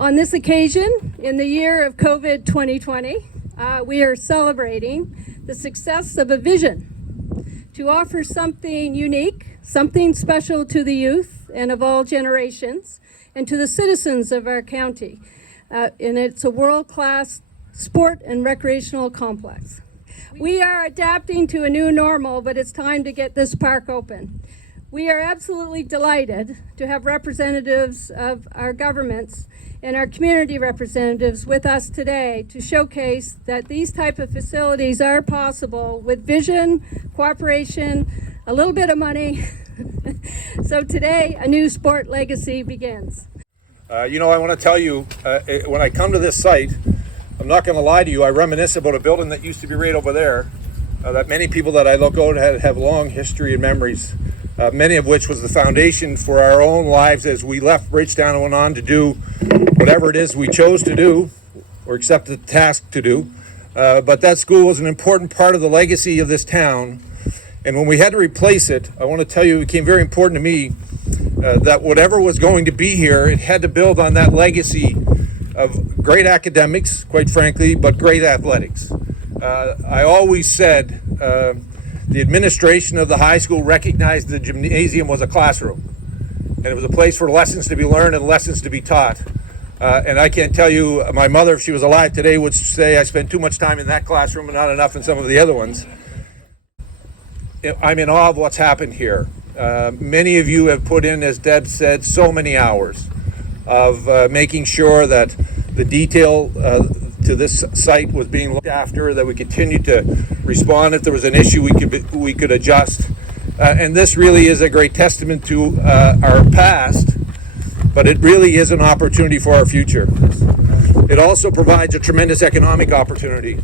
On this occasion, in the year of COVID 2020, we are celebrating the success of a vision to offer something unique, something special to the youth and of all generations and to the citizens of our county. And it's a world-class sport and recreational complex. We are adapting to a new normal, but it's time to get this park open. We are absolutely delighted to have representatives of our governments and our community representatives with us today to showcase that these type of facilities are possible with vision, cooperation, a little bit of money. So today, a new sport legacy begins. I want to tell you, when I come to this site, I'm not going to lie to you, I reminisce about a building that used to be right over there, that many people that I look at have long history and memories, many of which was the foundation for our own lives as we left Bridgetown and went on to do whatever it is we chose to do or accepted the task to do. But that school was an important part of the legacy of this town. And when we had to replace it, I want to tell you, it became very important to me that whatever was going to be here, it had to build on that legacy of great academics, quite frankly, but great athletics. I always said the administration of the high school recognized the gymnasium was a classroom, and it was a place for lessons to be learned and lessons to be taught. And I can't tell you, my mother, if she was alive today, would say I spent too much time in that classroom and not enough in some of the other ones. I'm in awe of what's happened here. Many of you have put in, as Deb said, so many hours of making sure that the detail to this site was being looked after, that we continued to respond if there was an issue we could adjust. And this really is a great testament to our past, but it really is an opportunity for our future. It also provides a tremendous economic opportunity.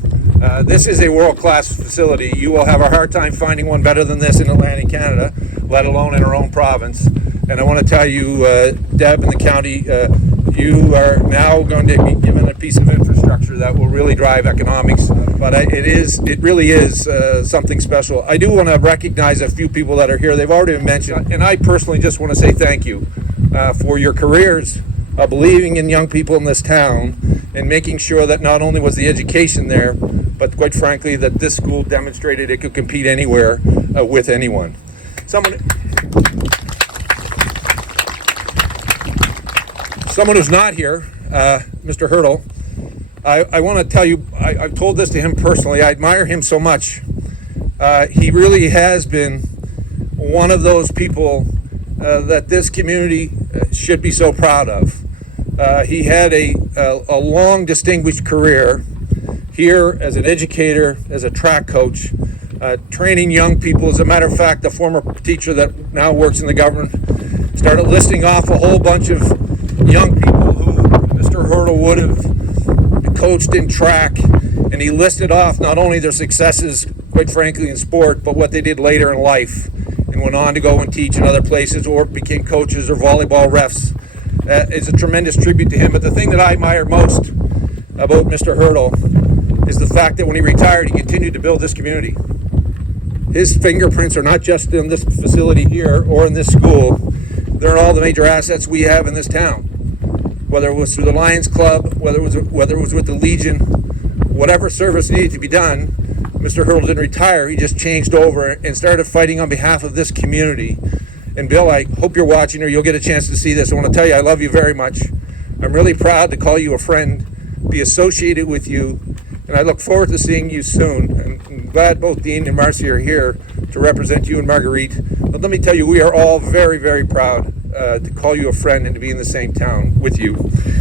This is a world-class facility. You will have a hard time finding one better than this in Atlantic Canada, let alone in our own province. And I want to tell you, Deb and the county, you are now going to be given a piece of infrastructure that will really drive economics. But it really is something special. I do want to recognize a few people that are here. They've already been mentioned, and I personally just want to say thank you for your careers, believing in young people in this town, and making sure that not only was the education there, but quite frankly, that this school demonstrated it could compete anywhere with anyone. Someone who's not here, Mr. Hirtle, I want to tell you, I've told this to him personally, I admire him so much. He really has been one of those people that this community should be so proud of. He had a long, distinguished career here as an educator, as a track coach, training young people. As a matter of fact, the former teacher that now works in the government started listing off a whole bunch of young people who Mr. Hirtle would have coached in track, and he listed off not only their successes, quite frankly, in sport, but what they did later in life, and went on to go and teach in other places or became coaches or volleyball refs. It's a tremendous tribute to him. But the thing that I admire most about Mr. Hirtle is the fact that when he retired, he continued to build this community. His fingerprints are not just in this facility here or in this school. They're in all the major assets we have in this town. Whether it was through the Lions Club, whether it was with the Legion, whatever service needed to be done, Mr. Hirtle didn't retire. He just changed over and started fighting on behalf of this community. And Bill, I hope you're watching or you'll get a chance to see this. I want to tell you I love you very much. I'm really proud to call you a friend, be associated with you, and I look forward to seeing you soon. And I'm glad both Dean and Marcy are here to represent you and Marguerite. But let me tell you, we are all very, very proud to call you a friend and to be in the same town with you.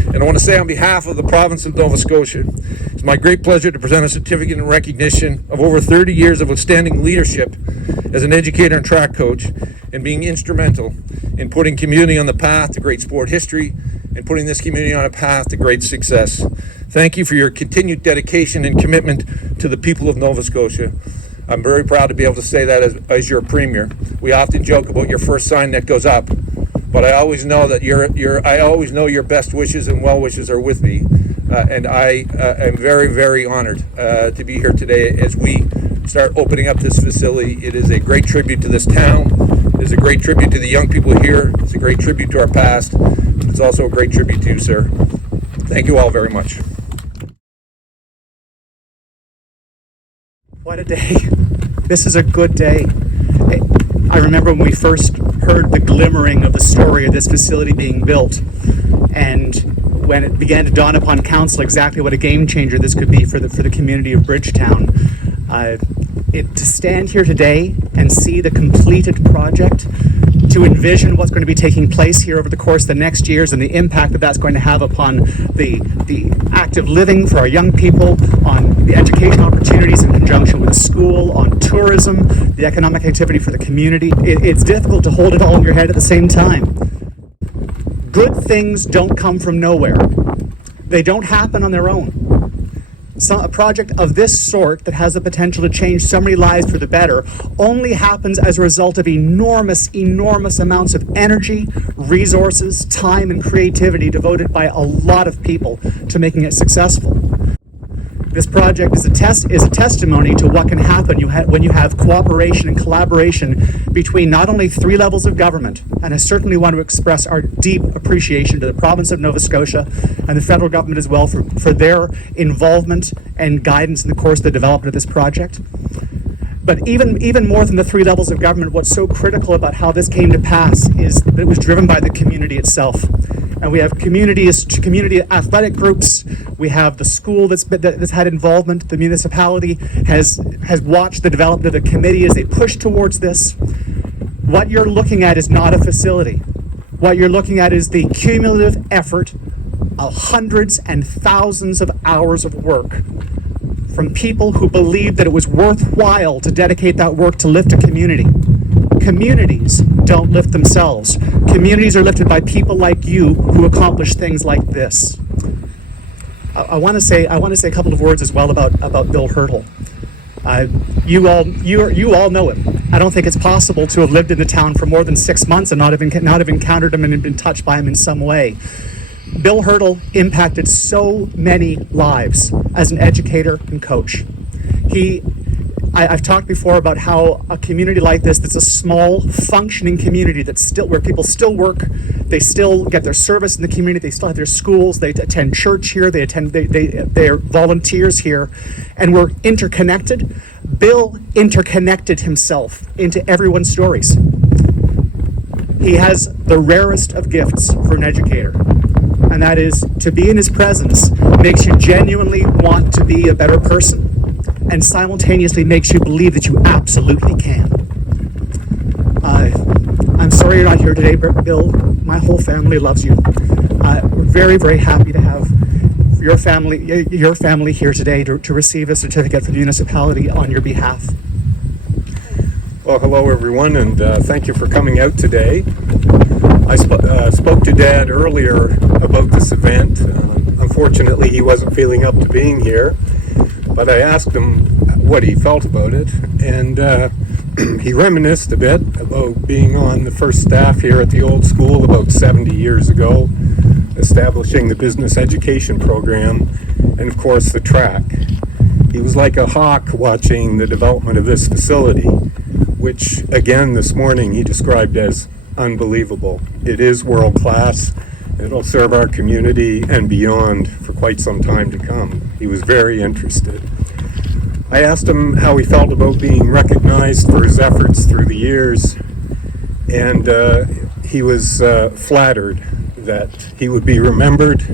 And I want to say on behalf of the province of Nova Scotia, it's my great pleasure to present a certificate in recognition of over 30 years of outstanding leadership as an educator and track coach, and being instrumental in putting community on the path to great sport history and putting this community on a path to great success. Thank you for your continued dedication and commitment to the people of Nova Scotia. I'm very proud to be able to say that as your premier. We often joke about your first sign that goes up, but I always know that your best wishes and well wishes are with me, and I am very, very honored to be here today as we start opening up this facility. It is a great tribute to this town. It is a great tribute to the young people here. It's a great tribute to our past. It's also a great tribute to you, sir. Thank you all very much. What a day. This is a good day. I remember when we first heard the glimmering of the story of this facility being built, and when it began to dawn upon council exactly what a game changer this could be for the community of Bridgetown. To stand here today and see the completed project, to envision what's going to be taking place here over the course of the next years and the impact that that's going to have upon the active living for our young people, on the education opportunities in conjunction with the school, on tourism, the economic activity for the community. It's difficult to hold it all in your head at the same time. Good things don't come from nowhere. They don't happen on their own. So a project of this sort that has the potential to change so many lives for the better only happens as a result of enormous amounts of energy, resources, time, and creativity devoted by a lot of people to making it successful. This project is a testimony to what can happen when you have cooperation and collaboration between not only three levels of government, and I certainly want to express our deep appreciation to the province of Nova Scotia and the federal government as well for their involvement and guidance in the course of the development of this project. But even more than the three levels of government, what's so critical about how this came to pass is that it was driven by the community itself. And we have community athletic groups. We have the school that's had involvement. The municipality has watched the development of the committee as they push towards this. What you're looking at is not a facility. What you're looking at is the cumulative effort of hundreds and thousands of hours of work from people who believed that it was worthwhile to dedicate that work to lift a community. Communities don't lift themselves. Communities are lifted by people like you who accomplish things like this. I want to say a couple of words as well about Bill Hirtle. You all know him. I don't think it's possible to have lived in the town for more than 6 months and not have encountered him and been touched by him in some way. Bill Hirtle impacted so many lives as an educator and coach. I've talked before about how a community like this, that's a small, functioning community where people still work, they still get their service in the community, they still have their schools, they attend church here, they're volunteers here, and we're interconnected. Bill interconnected himself into everyone's stories. He has the rarest of gifts for an educator, and that is to be in his presence makes you genuinely want to be a better person, and simultaneously makes you believe that you absolutely can. I'm sorry you're not here today, Bill. My whole family loves you. We're very, very happy to have your family here today to receive a certificate from the municipality on your behalf. Well, hello everyone, and thank you for coming out today. I spoke to Dad earlier about this event. Unfortunately, he wasn't feeling up to being here, but I asked him what he felt about it, and he reminisced a bit about being on the first staff here at the old school about 70 years ago, establishing the business education program, and of course the track. He was like a hawk watching the development of this facility, which again this morning he described as unbelievable. It is world class. It'll serve our community and beyond for quite some time to come. He was very interested. I asked him how he felt about being recognized for his efforts through the years, and he was flattered that he would be remembered,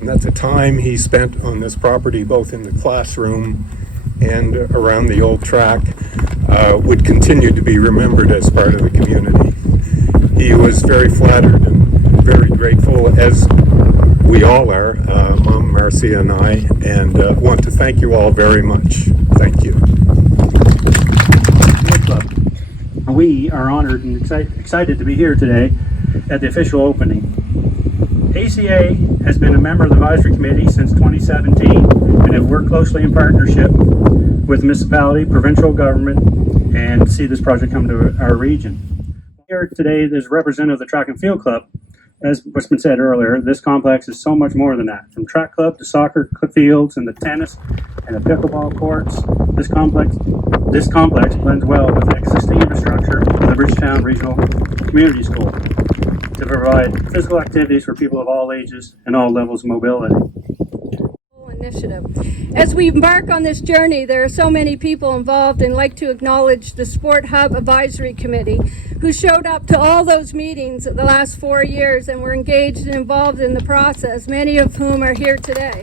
and that the time he spent on this property, both in the classroom and around the old track, would continue to be remembered as part of the community. He was very flattered and very grateful, as we all are, Mom, Marcia, and I, and want to thank you all very much. Thank you. We are honored and excited to be here today at the official opening. ACA has been a member of the advisory committee since 2017 and have worked closely in partnership with municipality, provincial government, and see this project come to our region. Here today is a representative of the Track and Field Club. As what's been said earlier, this complex is so much more than that. From track club to soccer fields and the tennis and the pickleball courts, this complex blends well with the existing infrastructure of the Bridgetown Regional Community School. to provide physical activities for people of all ages and all levels of mobility. Initiative. As we embark on this journey, there are so many people involved, and I'd like to acknowledge the Sport Hub Advisory Committee who showed up to all those meetings the last 4 years and were engaged and involved in the process, many of whom are here today.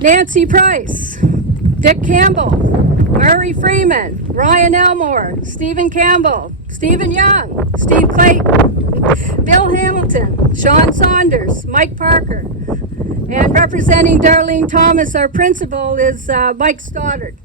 Nancy Price, Dick Campbell, Murray Freeman, Ryan Elmore, Stephen Campbell, Stephen Young, Steve Clayton, Bill Hamilton, Sean Saunders, Mike Parker, and representing Darlene Thomas, our principal, is Mike Stoddard.